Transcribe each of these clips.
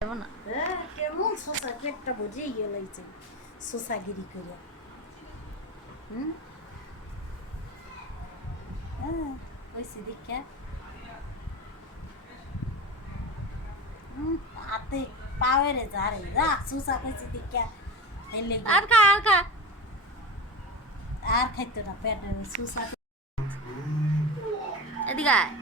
কেমন শশা পেটটা বুঝে ইয়ে লাগছে শশাগিরি করে হয়েছে দীক্ষা হাতে পাওয়ারে ঝাড়ে যা শশা পেয়েছে দীক্ষা আর খা আর খা আর খাইতো না পেটে শশা এদিকে আয়।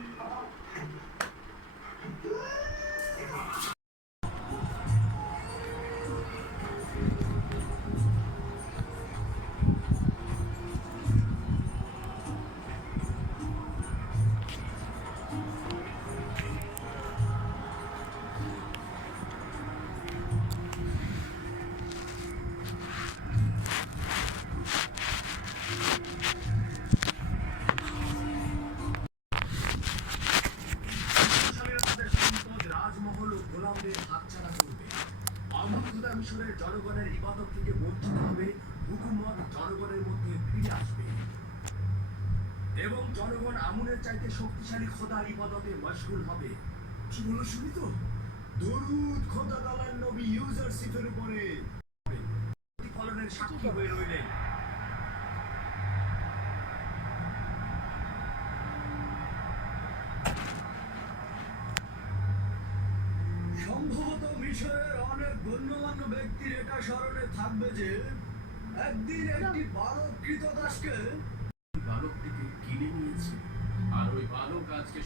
মিশরের জনগণের ইবাদত থেকে বঞ্চিত হবে, হুকুমত জনগণের মধ্যে ফিরে আসবে এবং জনগণ আমুনের চাইতে শক্তিশালী খোদার ইবাদতে মশগুল হবে। কি বলো শুনি তো? দরুদ খোদা তাআলার নবী ইউজারশিপের উপরে প্রতিফলনের সাক্ষী হয়ে রইলেন। সম্ভবত মিশরের অনেক গণ্যমান্য ব্যক্তির এটা স্মরণে থাকবে যে একদিন একটি বালক কৃতদাসকে বালকটিকে কিনে নিয়েছে আর ওই বালক আজকে